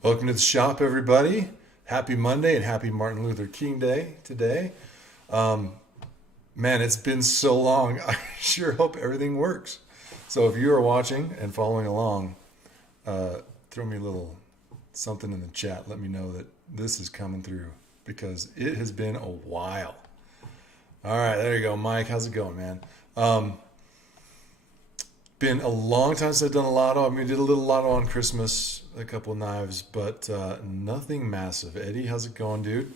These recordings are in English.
Welcome to the shop, everybody. Happy Monday and happy Martin Luther King Day today. Um, Man, it's been so long. I sure hope everything works. So if you are watching and following along, throw me a little something in the chat. Let me know that this is coming through because it has been a while. All right, there you go, Mike. How's it going, man? Um, Been a long time since I've done a lotto. I mean, I did a little lotto on Christmas, a couple of knives, but nothing massive. Eddie, how's it going, dude?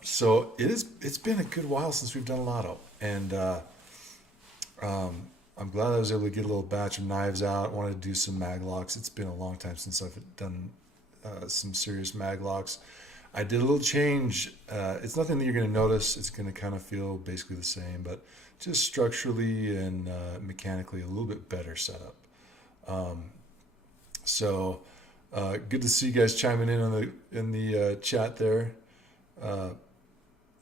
So it's been a good while since we've done a lotto, and I'm glad I was able to get a little batch of knives out. I wanted to do some maglocks. It's been a long time since I've done some serious maglocks. I did a little change. It's nothing that you're going to notice. It's going to kind of feel basically the same, but just structurally and mechanically a little bit better setup. Um, so good to see you guys chiming in on the chat there, uh,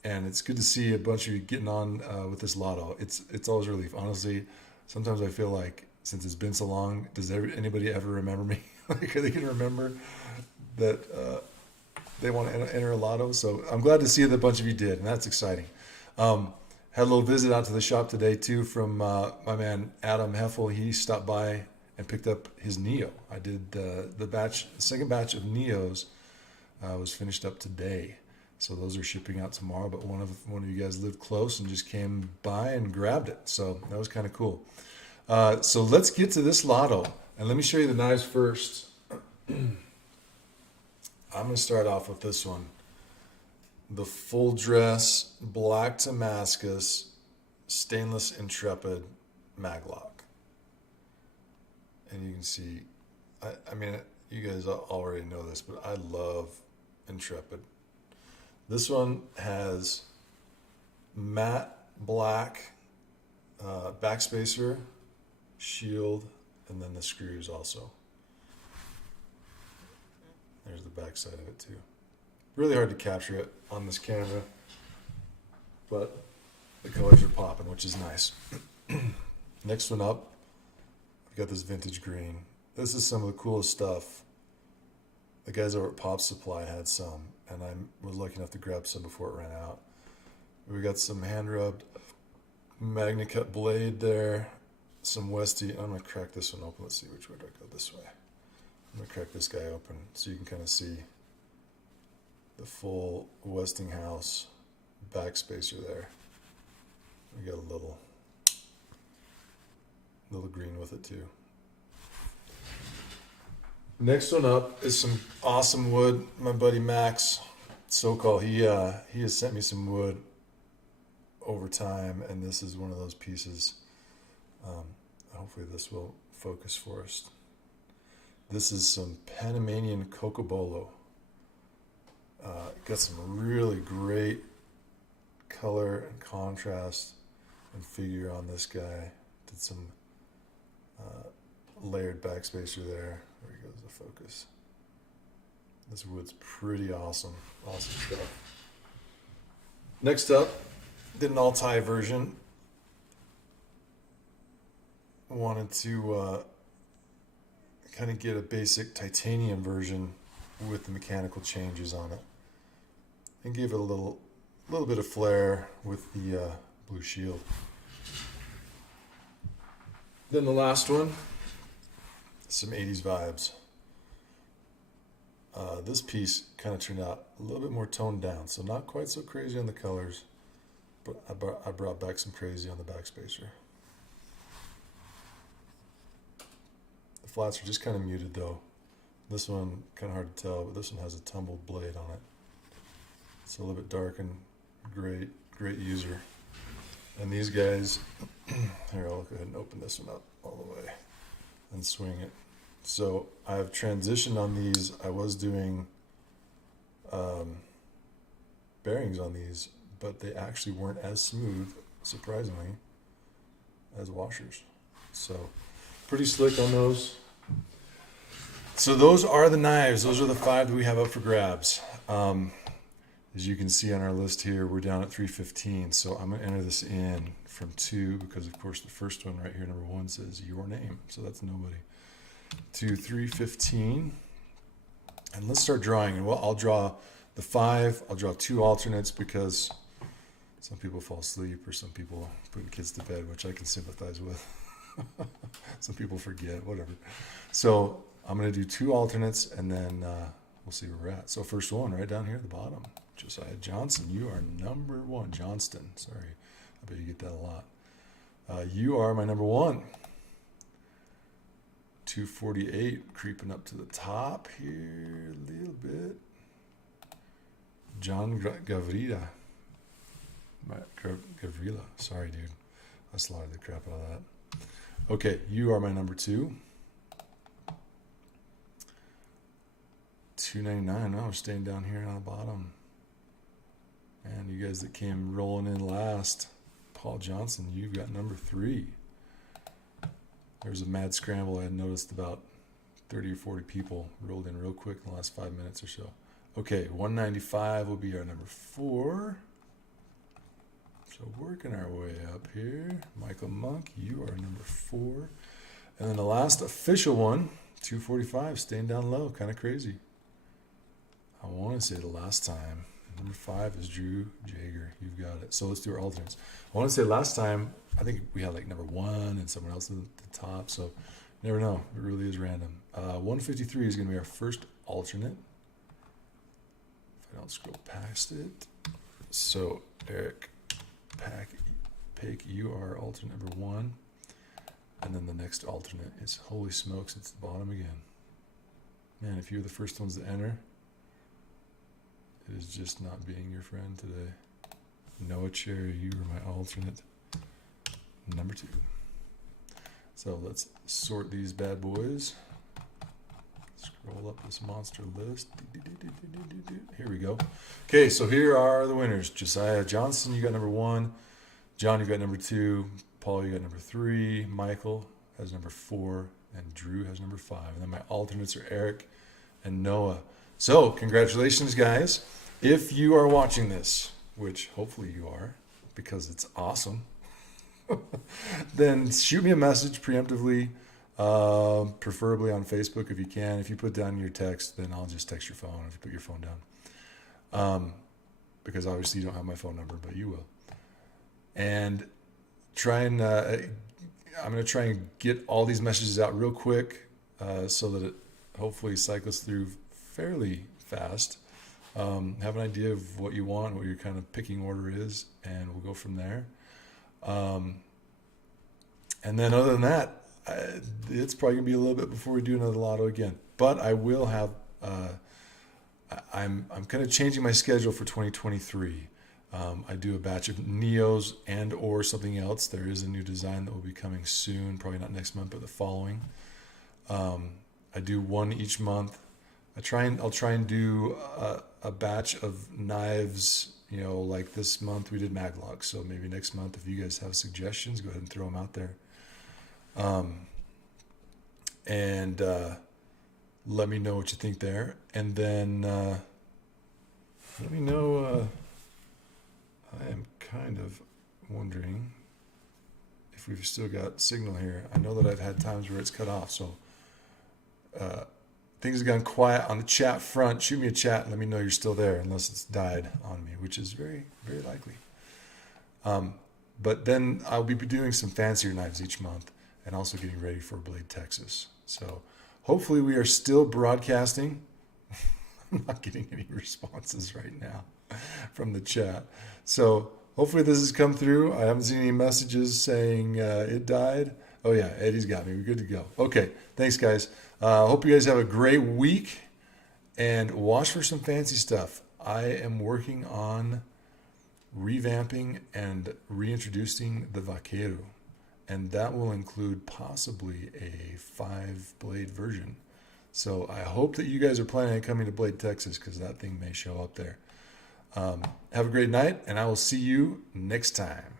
and it's good to see a bunch of you getting on with this lotto. It's always a relief, honestly. Sometimes I feel like since it's been so long, does anybody ever remember me? Like, are they going to remember that they want to enter a lotto? So I'm glad to see that a bunch of you did, and that's exciting. Had a little visit out to the shop today too from my man Adam Heffel. He stopped by and picked up his Neo. I did the second batch of Neos was finished up today, so those are shipping out tomorrow. But one of you guys lived close and just came by and grabbed it, so that was kind of cool. So let's get to this lotto, and let me show you the knives first. I'm going to start off with this one. The full dress black Damascus stainless Intrepid maglock. And you can see, I mean, you guys already know this, but I love Intrepid. This one has matte black backspacer, shield, and then the screws also. There's the back side of it too. Really hard to capture it on this camera, but the colors are popping, which is nice. Next one up, I've got this vintage green. This is some of the coolest stuff. The guys over at Pop Supply had some, and I was lucky enough to grab some before it ran out. We got some hand-rubbed MagnaCut blade there, some Westie. I'm going to crack this one open. Let's see, which way do I go? This way. I'm going to crack this guy open so you can kind of see the full Westinghouse backspacer there. We got a little green with it too. Next one up is some awesome wood. My buddy Max Sokol, he has sent me some wood over time, and this is one of those pieces. Hopefully this will focus for us. This is some Panamanian Cocobolo. Got some really great color and contrast and figure on this guy. Did some layered backspacer there. There goes the focus. This wood's pretty awesome. Awesome stuff. Next up, did an all-tie version. Wanted to kind of get a basic titanium version with the mechanical changes on it, and gave it a little bit of flair with the blue shield. Then the last one, some 80s vibes. This piece kind of turned out a little bit more toned down, so not quite so crazy on the colors, but I brought back some crazy on the backspacer. The flats are just kind of muted though. This one, kind of hard to tell, but this one has a tumbled blade on it. It's a little bit dark and great user. And these guys, here, I'll go ahead and open this one up all the way and swing it. So I've transitioned on these. I was doing bearings on these, but they actually weren't as smooth, surprisingly, as washers. So pretty slick on those. So those are the knives. Those are the 5 that we have up for grabs. As you can see on our list here, we're down at 315. So I'm going to enter this in from 2 because, of course, the first one right here, number 1, says your name. So that's nobody. To 315. And let's start drawing. And I'll draw the 5. I'll draw 2 alternates because some people fall asleep or some people putting kids to bed, which I can sympathize with. Some people forget, whatever. So I'm going to do 2 alternates, and then we'll see where we're at. So first one, right down here at the bottom. Josiah Johnson, you are number 1. Johnston, sorry. I bet you get that a lot. You are my number 1. 248, creeping up to the top here a little bit. John Gavrila. Gavrila. Sorry, dude. I slaughtered the crap out of that. Okay, you are my number 2. 299. Oh, we're staying down here on the bottom. And you guys that came rolling in last, Paul Johnson, you've got number 3. There's a mad scramble. I had noticed about 30 or 40 people rolled in real quick in the last 5 minutes or so. Okay, 195 will be our number 4. So working our way up here. Michael Monk, you are number 4. And then the last official one, 245, staying down low, kind of crazy. I want to say the last time. Number 5 is Drew Jager. You've got it. So let's do our alternates. I want to say last time, I think we had like number 1 and someone else at the top. So never know. It really is random. 153 is going to be our first alternate. If I don't scroll past it. So Eric Paik, you are alternate number 1. And then the next alternate is, holy smokes, it's the bottom again. Man, if you're the first ones to enter, it is just not being your friend today. Noah Cherry, you are my alternate number 2. So let's sort these bad boys. Scroll up this monster list. Here we go. Okay, so here are the winners. Josiah Johnson, you got number 1. John, you got number 2. Paul, you got number 3. Michael has number 4. And Drew has number 5. And then my alternates are Eric and Noah. So congratulations, guys. If you are watching this, which hopefully you are, because it's awesome, then shoot me a message preemptively, preferably on Facebook if you can. If you put down your text, then I'll just text your phone if you put your phone down. Because obviously you don't have my phone number, but you will. And I'm going to try and get all these messages out real quick so that it hopefully cycles through fairly fast. Have an idea of what you want, what your kind of picking order is, and we'll go from there. And then other than that, it's probably going to be a little bit before we do another lotto again. But I will have, I'm kind of changing my schedule for 2023. I do a batch of Neos and or something else. There is a new design that will be coming soon, probably not next month, but the following. I do one each month. I'll try and do a batch of knives, like this month we did MagLock. So maybe next month, if you guys have suggestions, go ahead and throw them out there. And let me know what you think there. And then let me know, I am kind of wondering if we've still got signal here. I know that I've had times where it's cut off, so things have gone quiet on the chat front. Shoot me a chat and let me know you're still there, unless it's died on me, which is very, very likely. But then I'll be doing some fancier knives each month and also getting ready for Blade Texas. So hopefully we are still broadcasting. I'm not getting any responses right now from the chat. So hopefully this has come through. I haven't seen any messages saying it died. Oh yeah, Eddie's got me. We're good to go. Okay, thanks guys. Hope you guys have a great week and watch for some fancy stuff. I am working on revamping and reintroducing the Vaquero, and that will include possibly a 5-blade version. So I hope that you guys are planning on coming to Blade Texas, because that thing may show up there. Have a great night, and I will see you next time.